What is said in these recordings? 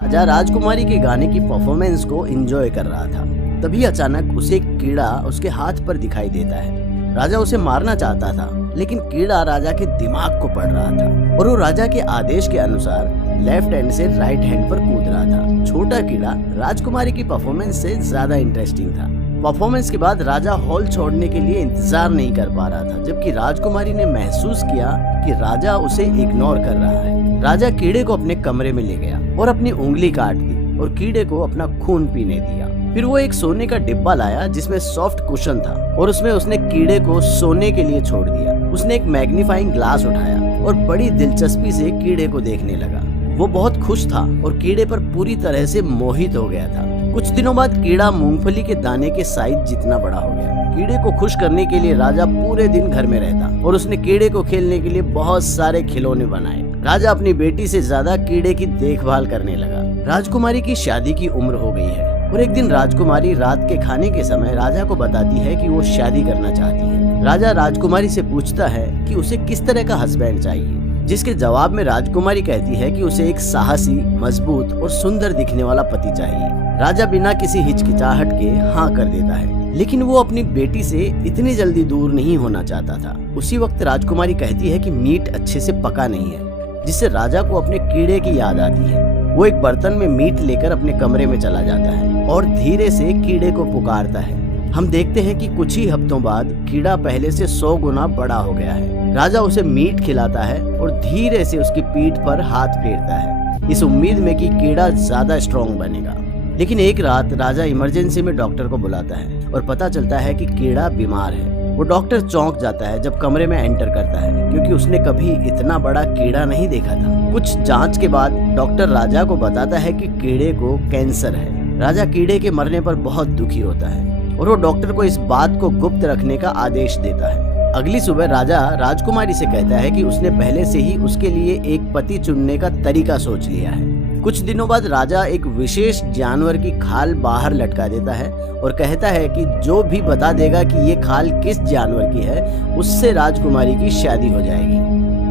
राजा राजकुमारी के गाने की परफॉर्मेंस को एंजॉय कर रहा था। तभी अचानक उसे एक कीड़ा उसके हाथ पर दिखाई देता है। राजा उसे मारना चाहता था, लेकिन कीड़ा राजा के दिमाग को पड़ रहा था और वो राजा के आदेश के अनुसार लेफ्ट हैंड से राइट हैंड पर कूद रहा था। छोटा कीड़ा राजकुमारी की परफॉर्मेंस से ज्यादा इंटरेस्टिंग था। परफॉर्मेंस के बाद राजा हॉल छोड़ने के लिए इंतजार नहीं कर पा रहा था, जबकि राजकुमारी ने महसूस किया कि राजा उसे इग्नोर कर रहा है। राजा कीड़े को अपने कमरे में ले गया और अपनी उंगली काट दी और कीड़े को अपना खून पीने दिया। फिर वो एक सोने का डिब्बा लाया जिसमें सॉफ्ट कुशन था और उसमें उसने कीड़े को सोने के लिए छोड़ दिया। उसने एक मैग्नीफाइंग ग्लास उठाया और बड़ी दिलचस्पी से कीड़े को देखने लगा। वो बहुत खुश था और कीड़े पर पूरी तरह से मोहित हो गया था। कुछ दिनों बाद कीड़ा मूंगफली के दाने के साइज जितना बड़ा हो गया। कीड़े को खुश करने के लिए राजा पूरे दिन घर में रहता और उसने कीड़े को खेलने के लिए बहुत सारे खिलौने बनाए। राजा अपनी बेटी से ज्यादा कीड़े की देखभाल करने लगा। राजकुमारी की शादी की उम्र हो गई है और एक दिन राजकुमारी रात के खाने के समय राजा को बताती है कि वो शादी करना चाहती है। राजा राजकुमारी से पूछता है कि उसे किस तरह का हस्बैंड चाहिए, जिसके जवाब में राजकुमारी कहती है कि उसे एक साहसी, मजबूत और सुंदर दिखने वाला पति चाहिए। राजा बिना किसी हिचकिचाहट के हाँ कर देता है, लेकिन वो अपनी बेटी से इतनी जल्दी दूर नहीं होना चाहता था। उसी वक्त राजकुमारी कहती है कि मीट अच्छे से पका नहीं है, जिससे राजा को अपने कीड़े की याद आती है। वो एक बर्तन में मीट लेकर अपने कमरे में चला जाता है और धीरे से कीड़े को पुकारता है। हम देखते हैं कि कुछ ही हफ्तों बाद कीड़ा पहले से 100 गुना बड़ा हो गया है। राजा उसे मीट खिलाता है और धीरे से उसकी पीठ पर हाथ फेरता है, इस उम्मीद में कि कीड़ा ज्यादा स्ट्रॉन्ग बनेगा। लेकिन एक रात राजा इमरजेंसी में डॉक्टर को बुलाता है और पता चलता है कि कीड़ा बीमार है। वो डॉक्टर चौंक जाता है जब कमरे में एंटर करता है, क्योंकि उसने कभी इतना बड़ा कीड़ा नहीं देखा था। कुछ जांच के बाद डॉक्टर राजा को बताता है कि कीड़े को कैंसर है। राजा कीड़े के मरने पर बहुत दुखी होता है और वो डॉक्टर को इस बात को गुप्त रखने का आदेश देता है। अगली सुबह राजा राजकुमारी से कहता है कि उसने पहले से ही उसके लिए एक पति चुनने का तरीका सोच लिया है। कुछ दिनों बाद राजा एक विशेष जानवर की खाल बाहर लटका देता है और कहता है कि जो भी बता देगा कि ये खाल किस जानवर की है, उससे राजकुमारी की शादी हो जाएगी।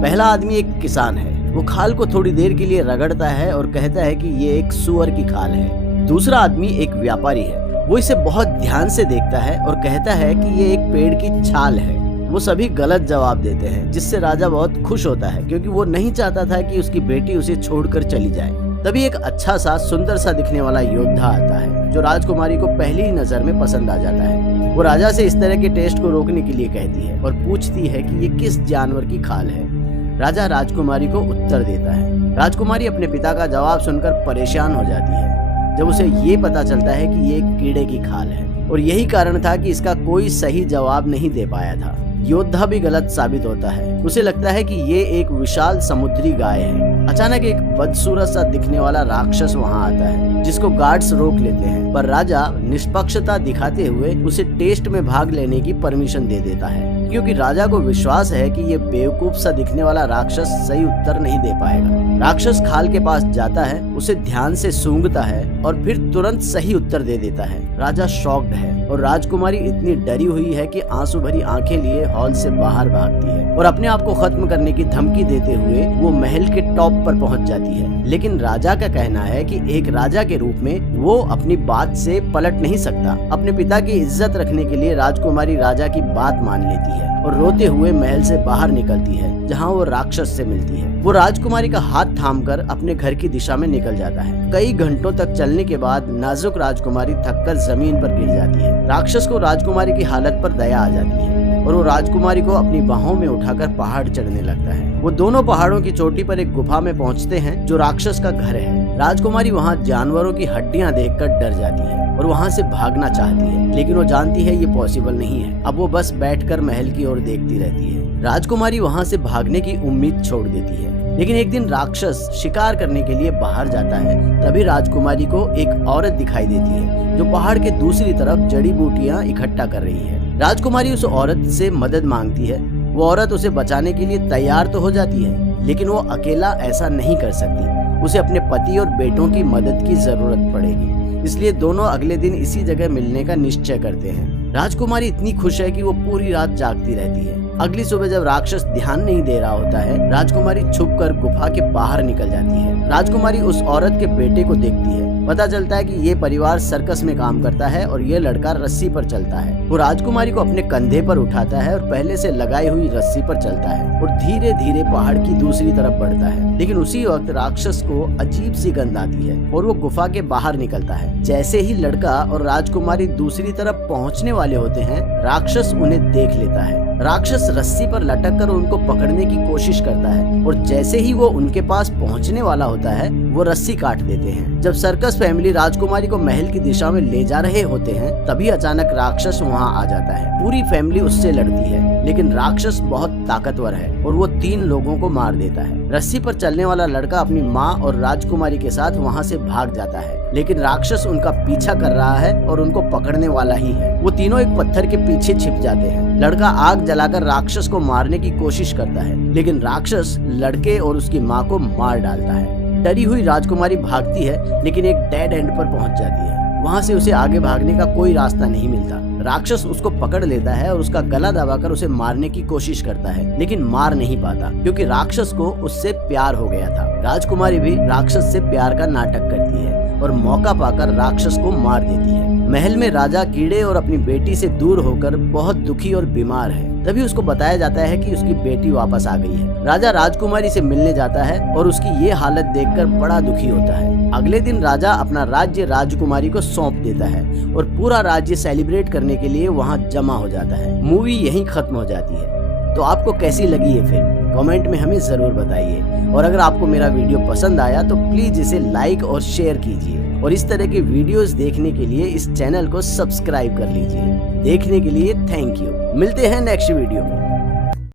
पहला आदमी एक किसान है। वो खाल को थोड़ी देर के लिए रगड़ता है और कहता है कि ये एक सूअर की खाल है। दूसरा आदमी एक व्यापारी है। वो इसे बहुत ध्यान से देखता है और कहता है कि ये एक पेड़ की छाल है। वो सभी गलत जवाब देते हैं, जिससे राजा बहुत खुश होता है, क्योंकि वो नहीं चाहता था कि उसकी बेटी उसे छोड़कर चली जाए। तभी एक अच्छा सा, सुंदर सा दिखने वाला योद्धा आता है, जो राजकुमारी को पहली ही नजर में पसंद आ जाता है। वो राजा से इस तरह के टेस्ट को रोकने के लिए कहती है और पूछती है कि ये किस जानवर की खाल है। राजा राजकुमारी को उत्तर देता है। राजकुमारी अपने पिता का जवाब सुनकर परेशान हो जाती है जब उसे ये पता चलता है कि ये एक कीड़े की खाल है, और यही कारण था कि इसका कोई सही जवाब नहीं दे पाया था। योद्धा भी गलत साबित होता है। उसे लगता है कि ये एक विशाल समुद्री गाय है। अचानक एक बदसूरत सा दिखने वाला राक्षस वहाँ आता है, जिसको गार्ड्स रोक लेते हैं, पर राजा निष्पक्षता दिखाते हुए उसे टेस्ट में भाग लेने की परमिशन दे देता है, क्योंकि राजा को विश्वास है कि ये बेवकूफ सा दिखने वाला राक्षस सही उत्तर नहीं दे पाएगा। राक्षस खाल के पास जाता है, उसे ध्यान से सूंघता है और फिर तुरंत सही उत्तर दे देता है। राजा शॉक्ड है और राजकुमारी इतनी डरी हुई है कि आंसू भरी आंखें लिए हॉल से बाहर भागती है और अपने आप को खत्म करने की धमकी देते हुए वो महल के टॉप पर पहुंच जाती है। लेकिन राजा का कहना है कि एक राजा के रूप में वो अपनी बात से पलट नहीं सकता। अपने पिता की इज्जत रखने के लिए राजकुमारी राजा की बात मान लेती है और रोते हुए महल से बाहर निकलती है, जहाँ वो राक्षस से मिलती है। वो राजकुमारी का हाथ थामकर अपने घर की दिशा में निकल जाता है। कई घंटों तक चलने के बाद नाजुक राजकुमारी थककर जमीन पर गिर जाती है। राक्षस को राजकुमारी की हालत पर दया आ जाती है और वो राजकुमारी को अपनी बाहों में उठाकर पहाड़ चढ़ने लगता है। वो दोनों पहाड़ों की चोटी पर एक गुफा में पहुंचते हैं, जो राक्षस का घर है। राजकुमारी वहां जानवरों की हड्डियां देखकर डर जाती है और वहां से भागना चाहती है, लेकिन वो जानती है ये पॉसिबल नहीं है। अब वो बस बैठकर महल की ओर देखती रहती है। राजकुमारी वहां से भागने की उम्मीद छोड़ देती है, लेकिन एक दिन राक्षस शिकार करने के लिए बाहर जाता है। तभी राजकुमारी को एक औरत दिखाई देती है, जो पहाड़ के दूसरी तरफ जड़ी बूटियां इकट्ठा कर रही है। राजकुमारी उस औरत से मदद मांगती है। वो औरत उसे बचाने के लिए तैयार तो हो जाती है, लेकिन वो अकेला ऐसा नहीं कर सकती। उसे अपने पति और बेटों की मदद की जरूरत पड़ेगी, इसलिए दोनों अगले दिन इसी जगह मिलने का निश्चय करते हैं। राजकुमारी इतनी खुश है कि वो पूरी रात जागती रहती है। अगली सुबह जब राक्षस ध्यान नहीं दे रहा होता है, राजकुमारी छुपकर गुफा के बाहर निकल जाती है। राजकुमारी उस औरत के बेटे को देखती है। पता चलता है कि ये परिवार सर्कस में काम करता है और ये लड़का रस्सी पर चलता है। वो राजकुमारी को अपने कंधे पर उठाता है और पहले से लगाई हुई रस्सी पर चलता है और धीरे धीरे पहाड़ की दूसरी तरफ बढ़ता है। लेकिन उसी वक्त राक्षस को अजीब सी गंध आती है और वो गुफा के बाहर निकलता है। जैसे ही लड़का और राजकुमारी दूसरी तरफ पहुँचने वाले होते हैं, राक्षस उन्हें देख लेता है। राक्षस रस्सी पर लटक कर उनको पकड़ने की कोशिश करता है और जैसे ही वो उनके पास पहुंचने वाला होता है, वो रस्सी काट देते हैं। जब सर्कस फैमिली राजकुमारी को महल की दिशा में ले जा रहे होते हैं, तभी अचानक राक्षस वहां आ जाता है। पूरी फैमिली उससे लड़ती है, लेकिन राक्षस बहुत ताकतवर है और वो 3 लोगों को मार देता है। रस्सी पर चलने वाला लड़का अपनी माँ और राजकुमारी के साथ वहाँ से भाग जाता है, लेकिन राक्षस उनका पीछा कर रहा है और उनको पकड़ने वाला ही है। वो तीनों एक पत्थर के पीछे छिप जाते हैं। लड़का आग जलाकर राक्षस को मारने की कोशिश करता है, लेकिन राक्षस लड़के और उसकी माँ को मार डालता है। डरी हुई राजकुमारी भागती है, लेकिन एक डेड एंड पर पहुंच जाती है। वहां से उसे आगे भागने का कोई रास्ता नहीं मिलता। राक्षस उसको पकड़ लेता है और उसका गला दबाकर उसे मारने की कोशिश करता है, लेकिन मार नहीं पाता क्योंकि राक्षस को उससे प्यार हो गया था। राजकुमारी भी राक्षस से प्यार का नाटक करती है और मौका पाकर राक्षस को मार देती है। महल में राजा कीड़े और अपनी बेटी से दूर होकर बहुत दुखी और बीमार है। तभी उसको बताया जाता है कि उसकी बेटी वापस आ गई है। राजा राजकुमारी से मिलने जाता है और उसकी ये हालत देखकर बड़ा दुखी होता है। अगले दिन राजा अपना राज्य राजकुमारी को सौंप देता है और पूरा राज्य सेलिब्रेट करने के लिए वहाँ जमा हो जाता है। मूवी यहीं खत्म हो जाती है। तो आपको कैसी लगी ये फिल्म? कमेंट में हमें जरूर बताइए। और अगर आपको मेरा वीडियो पसंद आया तो प्लीज इसे लाइक और शेयर कीजिए और इस तरह के वीडियोस देखने के लिए इस चैनल को सब्सक्राइब कर लीजिए। देखने के लिए थैंक यू। मिलते हैं नेक्स्ट वीडियो में।